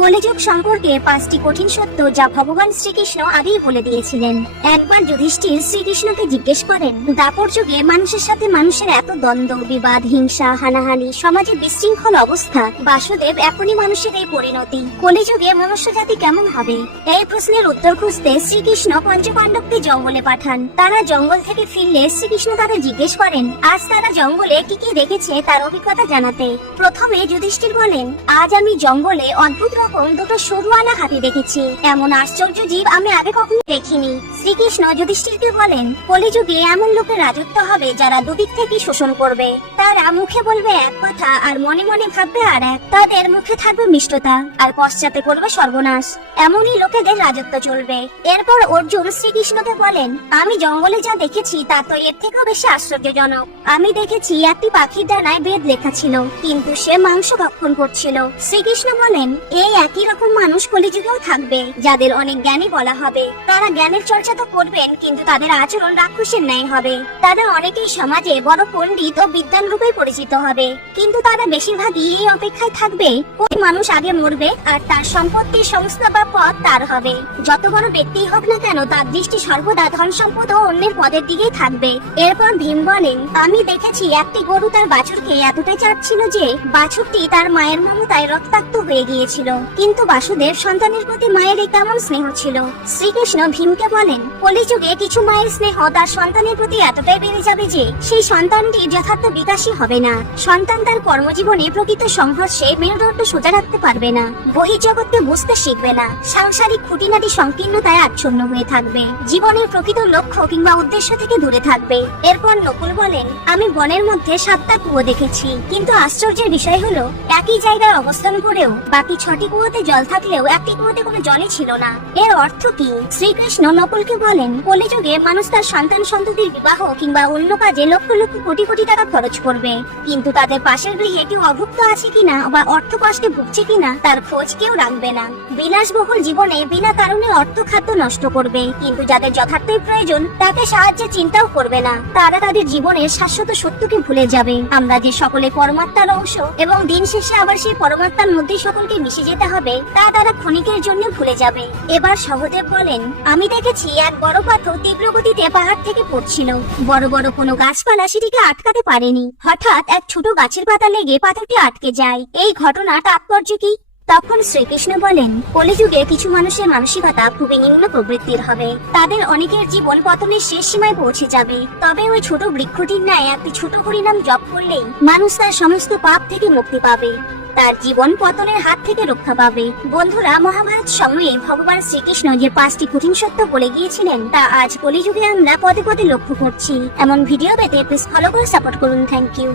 কলিযুগ সম্পর্কে 5টি কঠিন সত্য যা ভগবান শ্রীকৃষ্ণ আগেই বলে দিয়েছিলেন। একবার যুধিষ্ঠির শ্রীকৃষ্ণকে জিজ্ঞেস করেন, দাপর যুগে মানুষের সাথে মানুষের এত দ্বন্দ্ব, বিবাদ, হিংসা, হানাহানি, সমাজে বিশৃঙ্খল অবস্থা, বাসুদেব এখনই মানুষের এই পরিণতি, কলিযুগে মনুষ্য জাতি কেমন হবে? এই প্রশ্নের উত্তর খুঁজতে শ্রীকৃষ্ণ পঞ্চপাণ্ডবকে জঙ্গলে পাঠান। তারা জঙ্গল থেকে ফিরলে শ্রীকৃষ্ণ তাদের জিজ্ঞেস করেন আজ তারা জঙ্গলে কি কি দেখেছে তার অভিজ্ঞতা জানাতে। প্রথমে যুধিষ্ঠির বলেন, আজ আমি জঙ্গলে অদ্ভুত রকম দুটো সরুওয়ালা হাতি দেখেছি। এমন আশ্চর্য জীব আমি আগে কখনো দেখিনি। শ্রীকৃষ্ণ যুধিষ্ঠিরকে বলেন, কলিযুগে এমন লোকের রাজত্ব হবে যারা দুদিক থেকে শোষণ করবে। তারা মুখে বলবে এক কথা আর মনে মনে ভাববে আর এক। তাদের মুখে থাকবে মিষ্টতা আর পশ্চাতে করবে সর্বনাশ। এমনই লোকেদের রাজত্ব চলবে। এরপর অর্জুন শ্রীকৃষ্ণকে বলেন, আমি জঙ্গলে যা দেখেছি তা তো এর থেকেও বেশি আশ্চর্যজনক। আমি দেখেছি একটি পাখির ডানায় বেদ লেখা ছিল, কিন্তু সে মাংস ভক্ষণ করছিল। শ্রীকৃষ্ণ বলেন, এই একই রকম মানুষ কলিযুগেও থাকবে, যাদের অনেক জ্ঞানী বলা হবে। তারা জ্ঞানের চর্চা তো করবেন, কিন্তু তাদের আচরণ রাক্ষসের ন্যায় হবে। তারা অনেকেই সমাজে বড় পণ্ডিত ও বিদ্বান রূপে পরিচিত হবে, কিন্তু তারা বেশিরভাগই এই অপেক্ষায় থাকবে কোন মানুষ আগে মরবে আর তার সম্পত্তির সংস্থা বা পদ তার হবে। যত বড় ব্যক্তি হোক না কেন, তার দৃষ্টি সর্বদা ধন সম্পদ ও অন্যের পদের দিকেই থাকবে। এরপর ভীম বলেন, আমি দেখেছি একটি গরু তার বাছুরকে এতটাই চাচ্ছিল যে বাছুরটি তার মায়ের মমতায় রক্তাক্ত হয়ে গিয়েছিল। কিন্তু বাসুদেব সন্তানের প্রতি মায়ের এই কেমন স্নেহ ছিল। শ্রীকৃষ্ণ ভীমকে বলেন, কলিযুগে কিছু মায়ের স্নেহ তার সন্তানের প্রতি এতটাই বেড়ে যাবে যে সেই সন্তানটি যথার্থ বিকাশী হবে না। সন্তান তার কর্মজীবনে প্রকৃত সংঘর্ষে মেরুদণ্ড সোজা রাখতে পারবে না, বহির্জগৎকে বুঝতে শিখবে না, সাংসারিক খুঁটিনাটি সংকীর্ণতায় আচ্ছন্ন হয়ে থাকবে, জীবনের প্রকৃত লক্ষ্য কিংবা উদ্দেশ্য থেকে দূরে থাকবে। এরপর নকুল বলেন, আমি বনের মধ্যে 7টা কুয়ো দেখেছি, কিন্তু আশ্চর্যের বিষয় হলো একই জায়গায় অবস্থান করেও বাকি 6টি কুয়োতে জল থাকলেও একটি কুয়োতে কোনো জলই ছিল না। এর অর্থ কি? শ্রীকৃষ্ণ নকুলকে বলেন, কলিযুগে মানুষ তার সন্তান সন্ততির বিবাহ কিংবা অন্য কাজে লক্ষ লক্ষ কোটি কোটি টাকা খরচ করবে, কিন্তু তাদের পাশের গৃহে কেউ অভুক্ত আছে কিনা বা অর্থ কষ্টে ভুগছে কিনা তার খোঁজ কেউ রাখবে না। বিলাসবহুল জীবনে বিনা কারণে অর্থ খাদ্য নষ্ট করবে, কিন্তু যাদের যথার্থই প্রয়োজন তাকে সাহায্যের চিন্তাও করবে না। তারা তাদের জীবনের শাশ্বত সত্যকে ভুলে যাবে, আমরা যে সকলে পরমাত্মার অংশ এবং দিন শেষে আবার সেই পরমাত্মার মধ্যেই সকলকে মিশে যেতে হবে তা তারা ক্ষণিকের জন্য ভুলে যাবে। এবার সহদেব বলেন, আমি দেখেছি এক বড় পাথর তীব্র গতিতে পাহাড় থেকে পড়ছিল। বড় বড় কোনো গাছপালা সেটিকে আটকাতে পারেনি। হঠাৎ এক ছোট গাছের পাতা লেগে পাথরটি আটকে যায়। এই ঘটনা তাৎপর্য কি? তখন শ্রীকৃষ্ণ বলেন, কলিযুগে কিছু মানুষের মানসিকতা খুবই নিম্ন প্রবৃত্তির হবে। তাদের অনেকের জীবন পতনের শেষ সীমায় পৌঁছে যাবে। তবে ওই ছোট বৃক্ষটির ন্যায় একটি ছোট হরিনাম জপ করলেই মানুষ তার সমস্ত পাপ থেকে মুক্তি পাবে, তার জীবন পতনের হাত থেকে রক্ষা পাবে। বন্ধুরা, মহাভারত সময়ে ভগবান শ্রীকৃষ্ণ যে 5টি কঠিন সত্য বলে গিয়েছিলেন তা আজ কলিযুগে আমরা পদে পদে লক্ষ্য করছি। এমন ভিডিও পেতে প্লিজ ফলো করে সাপোর্ট করুন। Thank you.